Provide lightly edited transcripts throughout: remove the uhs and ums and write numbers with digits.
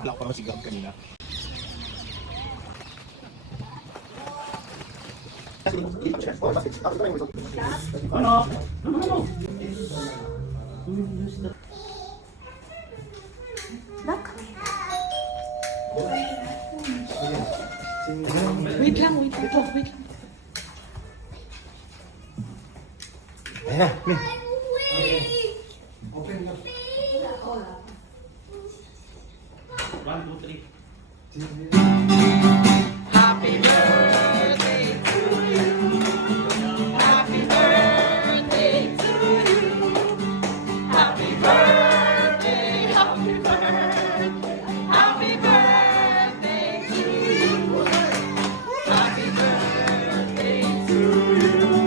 Wala ko parang sigam kanina. Wait lang. Ayan na, Min. Happy birthday to you. Happy birthday to you. Happy birthday, happy birthday. Happy birthday to you. Happy birthday to you.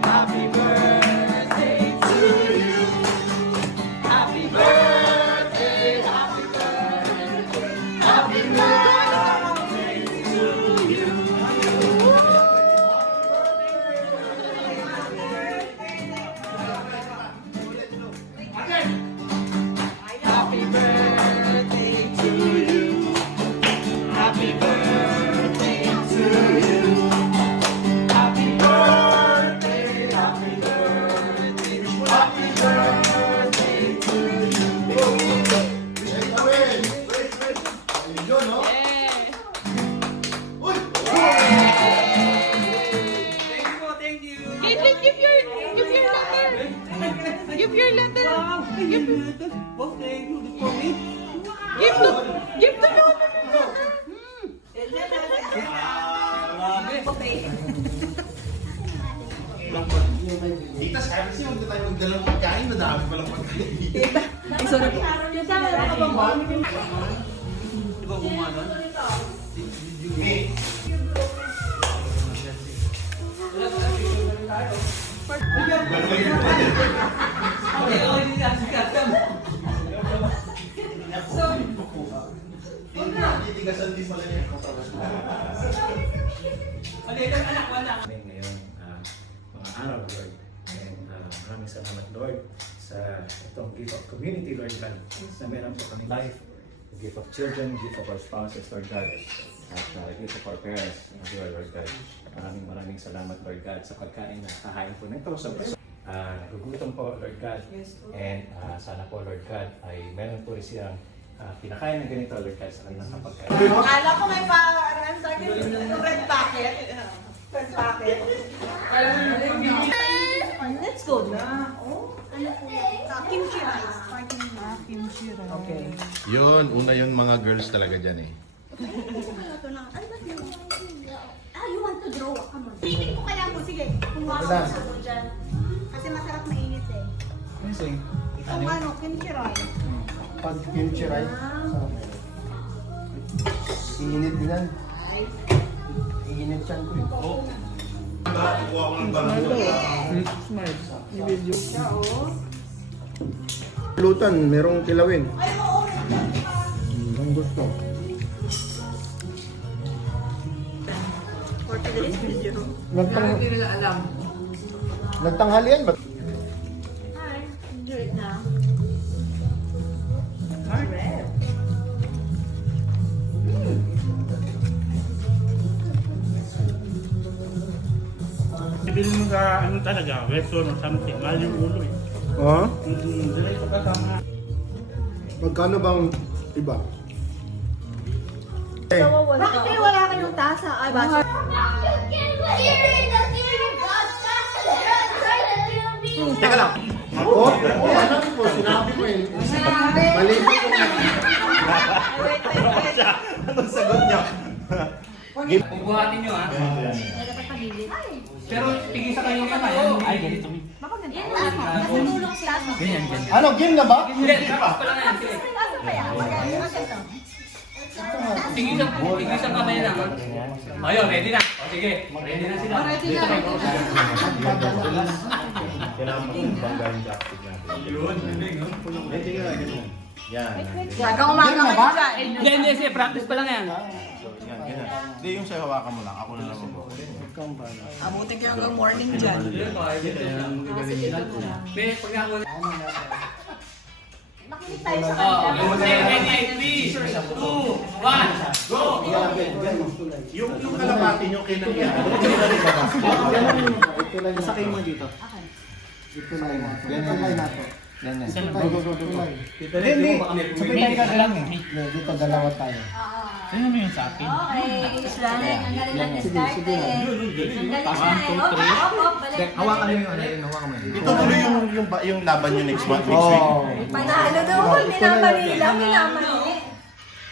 Happy birthday to you. Happy birthday, happy birthday. Happy birthday to you. Happy birthday to you. Happy birthday to you. Happy birthday, happy birthday, happy birthday to you. Thank you. Give your letter. Give your letter. Boss, thank you. For me? Give to Lola. Dita, sabi siya, huwag na tayo magdalang pagkain. Nadami palang pagkain dito. Di ba gumano? Min. Titigasan din pala niya. Ngayon, mga araw, Lord. And maraming salamat, Lord, sa itong gift of community, Lord God, na meron po kami life, gift of children, gift of our spouses, Lord God, at gift of our parents, Lord God. Maraming salamat, Lord God, sa pagkain na kahain po nito sa nagugutom po, Lord God. And sana po, Lord God, ay meron po rin silang pinakain ng ganito, Lord God, sa kanilang kapagkain. Akala ko may red packet. Red packet. Let's go na. Oh, ano po? Kimchi rice. Kimchi rice. Okay. Yun, una yun mga girls talaga dyan eh. You want to draw? Come on. Tingin ko kaya mo. Sige, kumuha ko sa mo dyan. Kasi masarap mainit eh. Kung ano, kimchi rice. Pag kimchi rice, iinit din yan. Iinit yan ko eh. Kuha ko ng balang. Lutan, merong kilawin. Ang gusto. For today's video. Nagtanghalian ba? Hi. Enjoy it na. Ibili mo sa ano talaga, restaurant or something, mahal yung ulo eh. Oo. Diretso ka sama. Magkano bang iba? Bakit kayo wala kayong tasa? Ay, baso. Teka lang. Ako? Ano po? Sinabi ko eh. Mali ko Anong sagot niya? Bubuhatin nyo ah. Pero tigisa kayo kamay. Ay, ganito. Natulog siya. Ano, game na ba? Hindi, tapos pa lang yan. Tigisan kamay lang. Ayun, ready na. O sige, ready na sila. Kailangan mo kong banggain jacket natin. Yun, Medyo nga, ganun. Yan. Gagang umaga kayo dyan. Hindi, sige, practice pa lang yan. So, yan, ganun. Hindi, yung sa'yo hawakan mo lang. Ako na lang mo. Abutin kayo hanggang morning dyan. May pag Makinig tayo sa Oh, kanila. 3, 2, 1, go! Yung kalapati nyo kinangyan. Ito lang yung sakay mo dito. Ito lang yung ganyan nato. Ganyan. Go, go, go, go. Hindi. Sabay tayo ka lang eh. Dito dalawa tayo. Okay, Islanek, ang galing lang start eh. Ang galing na eh. Op, balik. Hawakan mo yung ano yun, hawakan mo yun. Ito tuloy yung laban nyo next month, next week. Oh. Panalo doon, minamali lang, minamali.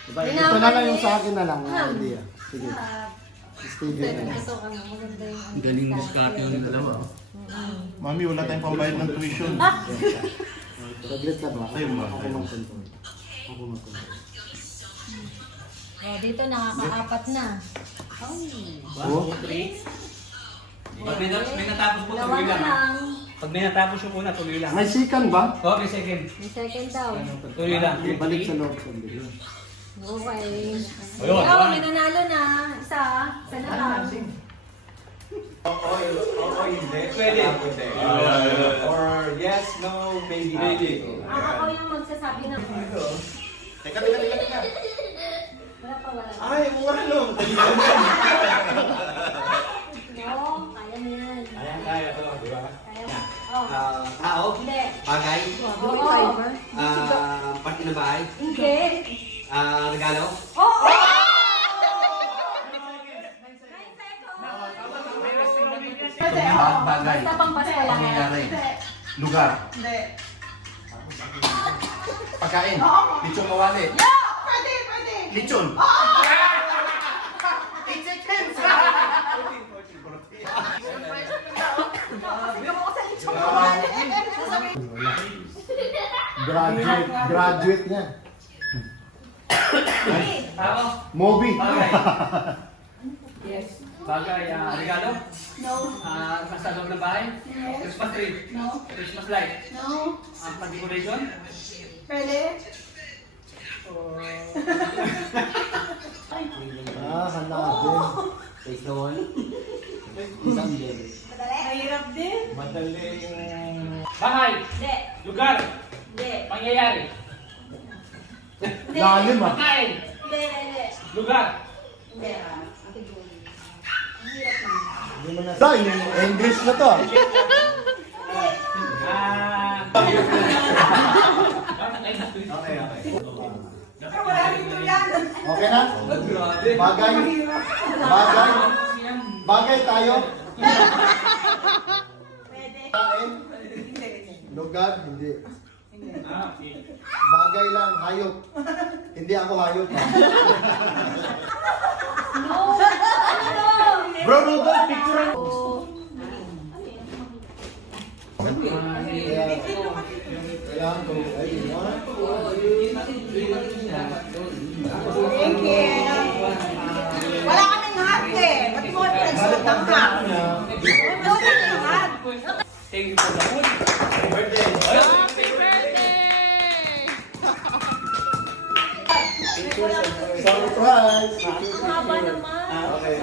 Ito na lang yung sa akin na lang. Hindi ah. Sige. Stay na. Galing diskarte yung dalawa. Mami, wala tayong pambayad ng tuition. Saglit lang ba? Tayo mo. Ako mag-control. Ako mag-control. Oh, dito nakaka-apat na. Oh? 1, 2, 3. Pag may natapos po, Dalawa tuloy na lang. lang. Pag may natapos yung una, tuloy lang. May second ba? Okay, second. May second daw. Tuloy lang. Balik sa loob saglit. Okay. Ayun, Ikaw, diba? may nanalo na. Isa. Isa na lang. Pwede. Or yes, no, maybe. Ako yung magsasabi ng... Teka. Wala pa, wala pa. Ay, ano? No, kaya mo yan. Kaya to, di ba? Kaya mo. Oh. Tao, Hindi. bagay, Oo. parte ng bahay, Hindi. regalo. Oo! Bagay. Basta pang Pasko lang. Pangyayari. Lugar. Hindi. Pagkain. Lechon mawali. Pwede, pwede. Lechon. Graduate niya. Tao. Moby. Bagay. Yes. Bagay, regalo. No. Nasa loob ng bahay. Christmas tree. No. Christmas light. No. Pag-decoration. Pwede. Hanapin. Mahirap din. Bahay. Hindi. Lugar. Hindi. Pangyayari. Hindi. Lalim ah. Pagkain. Hindi. Hindi. Lugar. Hindi. Dahil English na to. Wala dito yan. Okay na? Bagay. Bagay. Bagay tayo. Pwede. Kain. Hindi. Lugar. Hindi. Ah, okay. Bagay lang. Hayop. Hindi ako hayop ha. No. Ano no? Bro, picture. Kailangan ko. Ay, Thank you. Wala kaming hat eh. Ba't mo pinagsuot ng hat? Wala kaming hat. Thank you for the food. Happy birthday. surprise! Ang haba naman. Okay.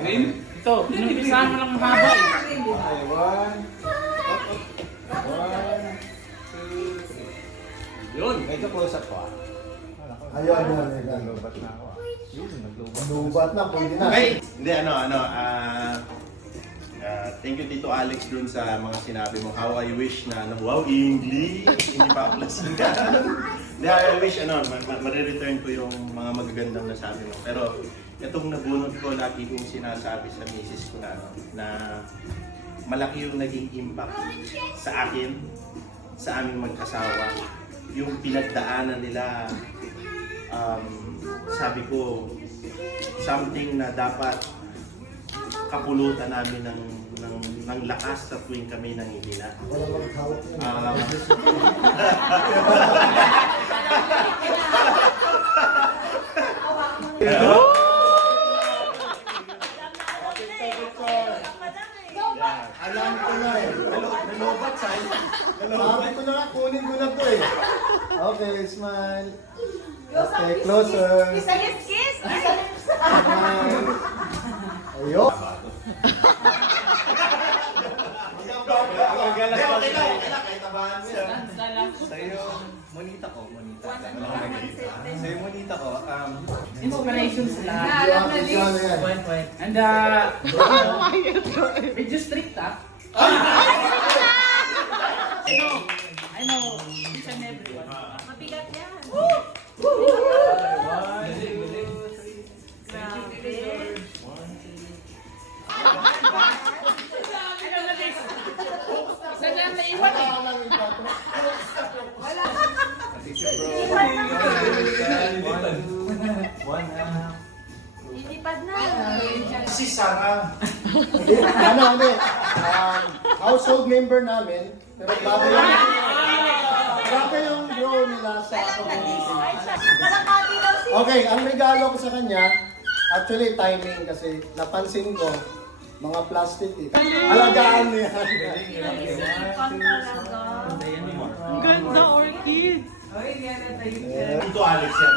Green? Ito, pinumpisahan mo lang mahaba eh. Okay, one. Yun. Medyo close up ko ah. Ayun. Lubat na ako ah. Lubat na, pwede na. Hey! Hindi, thank you Tito Alex dun sa mga sinabi mo. How I wish na, wow, English! Hindi pa ako lasing ka. Hindi, I wish, marireturn ko yung mga magagandang nasabi mo. Pero, itong nabunot ko, lagi kong sinasabi sa misis ko na malaki yung naging impact sa akin, sa aming mag-asawa. Yung pinagdaanan nila, sabi ko, something na dapat kapulutan namin ng lakas sa tuwing kami nangihina. Wala maghawak yan. Alam ko na eh. Nalobat sa'yo. Sabi ko na nga, kunin ko na to eh. Okay, smile. Okay, closer. Kiss a kiss, kiss. Kiss a lips. Smile. Ayun. Magalas Hindi, pa okay siya. lang, okay lang. Kahit tabahan mo yan. Sa'yo, monita ko, monita. Wala kang nakikita. Sa'yo, monita ko, Inspirations lang. Alam na din. And medyo strict I know, each and everyone. Mabigat yan. Saan naiwan eh? Lilipad na. Si Sarah. Ano, household member namin, pero grabe yung grow nila sa Alam na din. Kalapati daw si... Okay, ang regalo ko sa kanya, actually timing kasi napansin ko, mga plastic eh. Alagaan mo yan. Isipan talaga. Ganda orchid. Ito Alex yan.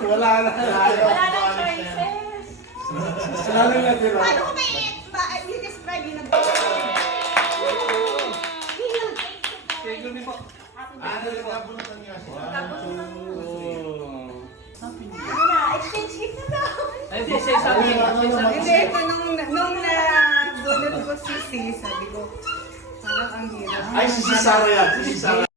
Wala na. Wala nang choices. Wala na natira. Paano ko may i-describe yung Ano lang nabunutan niya sila? Ano na, exchange gift na daw. Hindi, say something. Hindi, ito nung na-donate ko si sabi ko, parang ang hirap. Ay, si Sarah yan. Si Sarah.